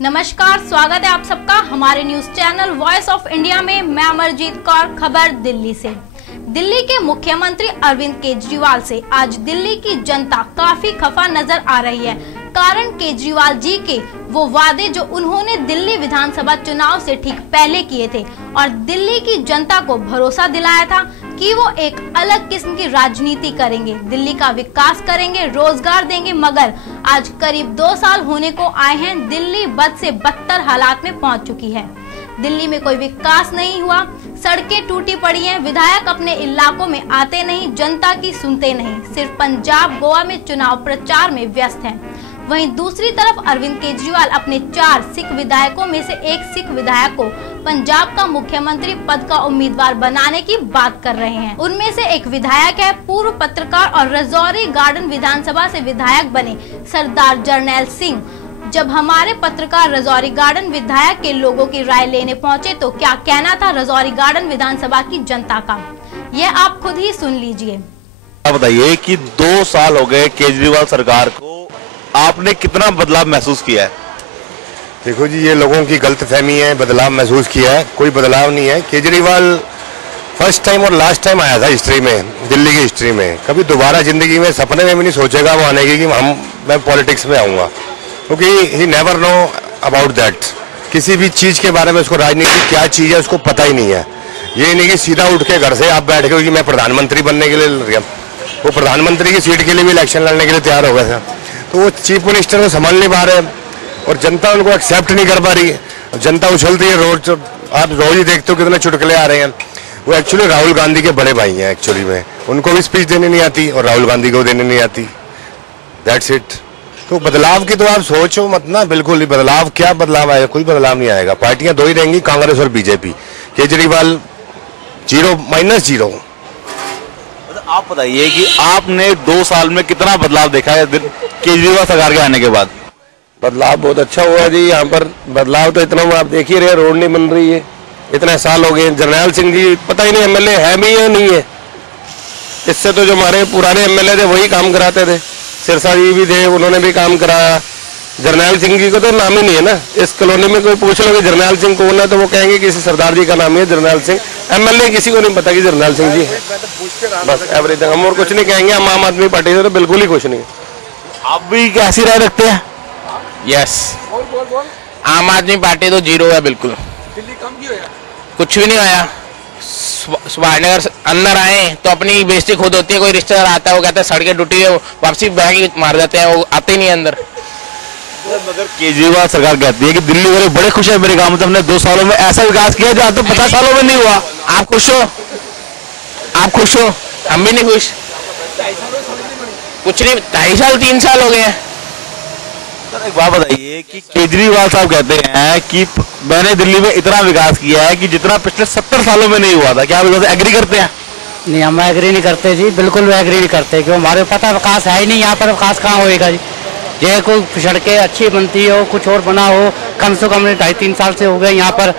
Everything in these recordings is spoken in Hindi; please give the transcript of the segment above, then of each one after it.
नमस्कार, स्वागत है आप सबका हमारे news channel voice of India में। मैं अमरजीत कौर, खबर दिल्ली से। दिल्ली के मुख्यमंत्री अरविंद केजरीवाल से आज दिल्ली की जनता काफी खफा नजर आ रही है। कारण केजरीवाल जी के वो वादे जो उन्होंने दिल्ली विधानसभा चुनाव से ठीक पहले किए थे और दिल्ली की जनता को भरोसा दिलाया था कि वो एक अलग किस्म की राजनीति करेंगे, दिल्ली का विकास करेंगे, रोजगार देंगे, मगर आज करीब 2 साल होने को आए हैं, दिल्ली बद से बदतर हालात में पहुंच चुकी है। दिल्ली में कोई विकास नहीं हुआ, सड़कें टूटी पड़ी हैं, विधायक अपने इलाकों में आते नहीं, जनता की सुनते नहीं, सिर्फ पंजाब गोवा में चुनाव प्रचार में व्यस्त हैं। वहीं दूसरी तरफ अरविंद केजरीवाल अपने 4 सिख विधायकों में से एक सिख विधायक को पंजाब का मुख्यमंत्री पद का उम्मीदवार बनाने की बात कर रहे हैं। उनमें से एक विधायक है पूर्व पत्रकार और रजौरी गार्डन विधानसभा से विधायक बने सरदार जरनैल सिंह। जब हमारे पत्रकार रजौरी गार्डन विधायक के लोगों की राय लेने पहुंचे तो क्या कहना था रजौरी गार्डन विधानसभा की जनता का, ये आप खुद ही सुन लीजिए। आप बताइए कि 2 साल हो गए केजरीवाल सरकार को, आपने कितना बदलाव महसूस किया है? देखो जी, ये लोगों की गलतफहमी है, बदलाव महसूस किया है, कोई बदलाव नहीं है। केजरीवाल फर्स्ट टाइम और लास्ट टाइम आया था हिस्ट्री में, दिल्ली की हिस्ट्री में। कभी दोबारा जिंदगी में सपने में भी नहीं सोचेगा वो आने की कि मैं पॉलिटिक्स में आऊँगा, क्योंकि he never know about that. किसी भी चीज़ के बारे में उसको राजनीति क्या चीज़ है उसको पता ही नहीं है। ये नहीं कि सीधा उठ के घर से आप बैठ गए कि मैं प्रधानमंत्री बनने के लिए लड़ गया। वो प्रधानमंत्री की सीट के लिए भी इलेक्शन लड़ने के लिए तैयार हो गया था, तो वो चीफ मिनिस्टर को संभाल नहीं पा रहे और जनता उनको एक्सेप्ट नहीं कर पा रही है। जनता उछलती है रोज, आप रोज ही देखते हो कितने चुटकुले आ रहे हैं। वो एक्चुअली राहुल गांधी के बड़े भाई हैं एक्चुअली में, उनको भी स्पीच देने नहीं आती और राहुल गांधी को देने नहीं आती। That's it. तो बदलाव की तो आप सोचो मत ना, बिल्कुल ही बदलाव, क्या बदलाव आएगा? कोई बदलाव नहीं आएगा। पार्टियां 2 ही रहेंगी, कांग्रेस और बीजेपी। केजरीवाल 0 -0। आप बताइए कि आपने 2 साल में कितना बदलाव देखा है केजरीवाल सरकार के आने के बाद? बदलाव बहुत अच्छा हुआ जी। यहाँ पर बदलाव तो इतना आप देख ही रहे, रोड नहीं बन रही है, इतने साल हो गए। जरनैल सिंह जी पता ही नहीं एमएलए है भी या नहीं है। इससे तो जो हमारे पुराने एमएलए थे वही काम कराते थे। सिरसा जी भी थे, उन्होंने भी काम कराया। जरनैल सिंह जी को तो नाम ही नहीं है ना। इस कॉलोनी में कोई पूछ लो कि जरनैल सिंह कौन है तो वो कहेंगे किसी सरदार जी का नाम है जरनैल सिंह। एमएलए किसी को नहीं पता कि जरनैल सिंह जी है। बस एवरीथिंग। हम और कुछ नहीं कहेंगे। हम आम आदमी पार्टी से तो बिल्कुल ही कुछ नहीं। आप भी कैसी राय रखते हैं? यस, आम आदमी पार्टी तो 0 है बिल्कुल। दिल्ली कम क्यों है? कुछ भी नहीं आया। सुभाषनगर अंदर आए तो अपनी बेइज्जती खुद होती है। कोई रिश्तेदार आता है वो कहता है सड़कें टूटी है, वापसी बैग मार देते हैं, वो आते ही नहीं अंदर। मगर केजरीवाल सरकार कहती है कि दिल्ली वाले बड़े खुश है मेरे गांव में, हमने 2 सालों में ऐसा विकास किया जो आज तो 50 सालों में नहीं हुआ। आप खुश हो? आप खुश हो? हम भी नहीं खुश। कुछ नहीं, 2.5 साल 3 साल हो गए हैं। सर एक बात बताइए कि केजरीवाल साहब कहते हैं कि मैंने दिल्ली में इतना विकास किया है कि जितना पिछले 70 सालों में नहीं हुआ था। क्या आप एग्री करते हैं? नहीं, हम एग्री नहीं करते जी, बिल्कुल एग्री नहीं करते, क्यों हमारे पता विकास है ही नहीं। यहाँ पर विकास कहाँ होएगा जी? ये कोई सड़कें अच्छी बनती हो, कुछ और बना हो, कम से कम 2.5-3 साल से हो गए यहाँ पर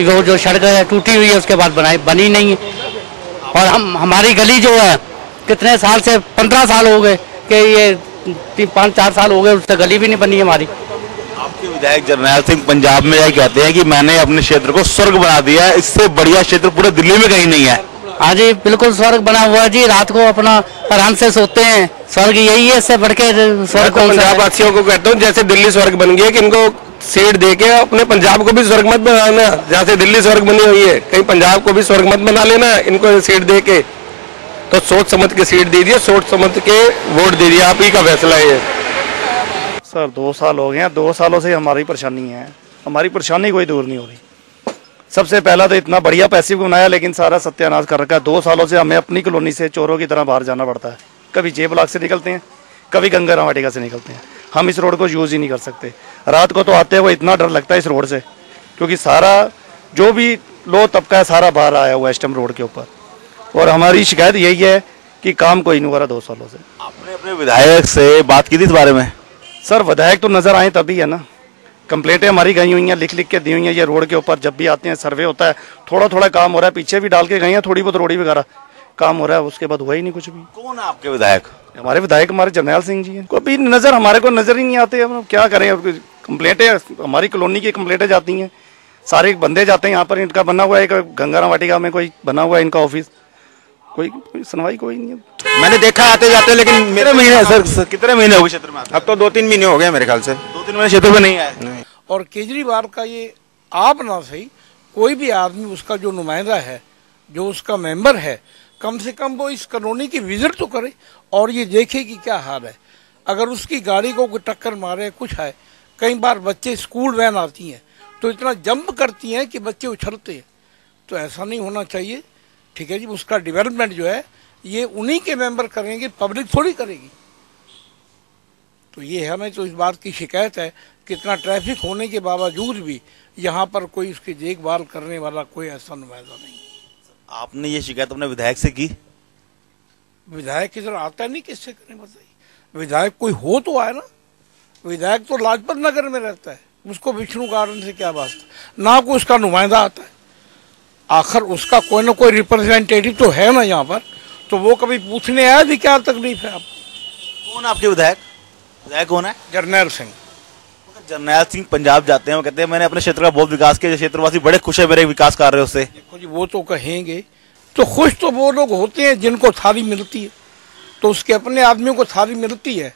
वो जो सड़क टूटी हुई है उसके बाद बनी नहीं है। और हमारी गली जो है कितने साल से 15 साल हो गए कि ये 5-4 साल हो गए, उससे गली भी नहीं बनी हमारी। आपके विधायक जरनैल सिंह पंजाब में यह कहते हैं कि मैंने अपने क्षेत्र को स्वर्ग बना दिया है, इससे बढ़िया क्षेत्र पूरे दिल्ली में कहीं नहीं है। हाँ जी, बिल्कुल स्वर्ग बना हुआ जी। रात को अपना आराम से सोते हैं, स्वर्ग यही है, इससे बढ़ के स्वर्ग। पंजाब वासियों को कहता हूँ जैसे दिल्ली स्वर्ग बन गई है कि इनको सीट दे के अपने पंजाब को भी स्वर्ग मत बनाना। जहाँ से दिल्ली स्वर्ग बनी हुई है कहीं पंजाब को भी स्वर्ग मत बना लेना। इनको सीट दे के तो सोच समझ के सीट दीजिए, सोच समझ के वोट दीजिए। आप ही का फैसला है ये। सर 2 साल हो गए हैं, 2 सालों से हमारी परेशानी है। हमारी परेशानी कोई दूर नहीं हो रही। सबसे पहला तो इतना बढ़िया पैसिव बनाया, लेकिन सारा सत्यानाश कर रखा है। 2 सालों से हमें अपनी कॉलोनी से चोरों की तरह बाहर जाना पड़ता है। कभी जे ब्लॉक से निकलते हैं, कभी गंगा वाटिका से निकलते हैं। हम इस रोड को यूज़ ही नहीं कर सकते। रात को तो आते हुए इतना डर लगता है इस रोड से, क्योंकि सारा जो भी लो तबका है सारा बाहर आया हुआ है इस टाइम रोड के ऊपर। और हमारी शिकायत यही है कि काम कोई नहीं हो रहा 2 सालों से। आपने अपने विधायक से बात की थी इस बारे में? सर विधायक तो नजर आए तभी है ना। कंप्लेंटें हमारी गई हुई हैं, लिख लिख के दी हुई हैं। ये रोड के ऊपर जब भी आते हैं सर्वे होता है, थोड़ा थोड़ा काम हो रहा है। पीछे भी डाल के गए हैं, थोड़ी बहुत रोड़ी वगैरह काम हो रहा है, उसके बाद हुआ ही नहीं कुछ भी। कौन है आपके विधायक? हमारे विधायक हमारे जरनैल सिंह जी हैं। कोई भी नजर हमारे को नजर ही नहीं आते। अब क्या करें, अब कंप्लेंटें हमारी कॉलोनी की कंप्लेंटें जाती हैं, सारे बंदे जाते हैं यहाँ पर। इनका बना हुआ है एक गंगाराम वाटिका में कोई बना हुआ है इनका ऑफिस, कोई सुनवाई कोई नहीं है। मैंने देखा आते जाते, लेकिन कितने महीने सर, कितने महीने हो गए क्षेत्र में? अब तो 2-3 महीने हो गए मेरे ख्याल से। 2-3 महीने क्षेत्र में नहीं आए। और केजरीवाल का ये आप ना सही, कोई भी आदमी उसका जो नुमाइंदा है, जो उसका मेंबर है, कम से कम वो इस कॉलोनी की विजिट तो करे और ये देखे कि क्या हाल है। अगर उसकी गाड़ी को कोई टक्कर मारे कुछ है, कई बार बच्चे स्कूल वैन आती हैं तो इतना जंप करती हैं कि बच्चे उछलते हैं, तो ऐसा नहीं होना चाहिए। ठीक है जी, उसका डेवलपमेंट जो है ये उन्हीं के मेंबर करेंगे, पब्लिक थोड़ी करेगी। तो ये हमें तो इस बात की शिकायत है कि इतना ट्रैफिक होने के बावजूद भी यहाँ पर कोई उसकी देखभाल करने वाला कोई ऐसा नुमाइंदा नहीं। आपने ये शिकायत अपने विधायक से की? विधायक किधर आता नहीं, किससे करें बताइए। विधायक कोई हो तो आए ना, विधायक तो लाजपत नगर में रहता है, उसको विष्णु गार्डन से क्या वास्ता, ना कोई उसका नुमाइंदा आता है। आखिर उसका कोई ना कोई रिप्रेजेंटेटिव तो है ना यहाँ पर, तो वो कभी पूछने आया भी क्या तकलीफ है आपको। कौन आपके विधायक? विधायक कौन है? जरनैल सिंह। जरनैल सिंह पंजाब जाते हैं, वो कहते हैं मैंने अपने क्षेत्र का बहुत विकास किया, क्षेत्रवासी बड़े खुश है मेरे विकास कार्यों से। देखो जी, वो तो कहेंगे, तो खुश तो वो लोग होते हैं जिनको थाली मिलती है, तो उसके अपने आदमियों को थाली मिलती है,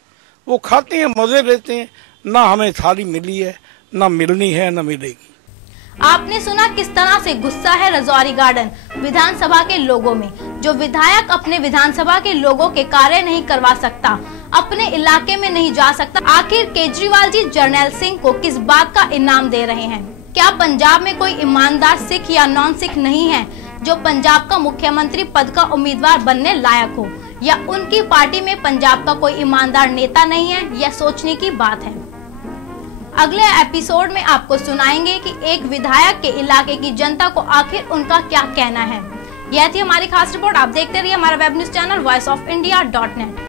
वो खाते हैं, मजे लेते हैं। ना हमें थाली मिली है, ना मिलनी है, ना मिलेगी। आपने सुना किस तरह से गुस्सा है रजौरी गार्डन विधानसभा के लोगों में। जो विधायक अपने विधानसभा के लोगों के कार्य नहीं करवा सकता, अपने इलाके में नहीं जा सकता, आखिर केजरीवाल जी जरनैल सिंह को किस बात का इनाम दे रहे हैं? क्या पंजाब में कोई ईमानदार सिख या नॉन सिख नहीं है जो पंजाब का मुख्यमंत्री पद का उम्मीदवार बनने लायक हो, या उनकी पार्टी में पंजाब का कोई ईमानदार नेता नहीं है? यह सोचने की बात है। अगले एपिसोड में आपको सुनाएंगे कि एक विधायक के इलाके की जनता को आखिर उनका क्या कहना है। यह थी हमारी खास रिपोर्ट। आप देखते रहिए हमारा वेब न्यूज चैनल voiceofindia.net।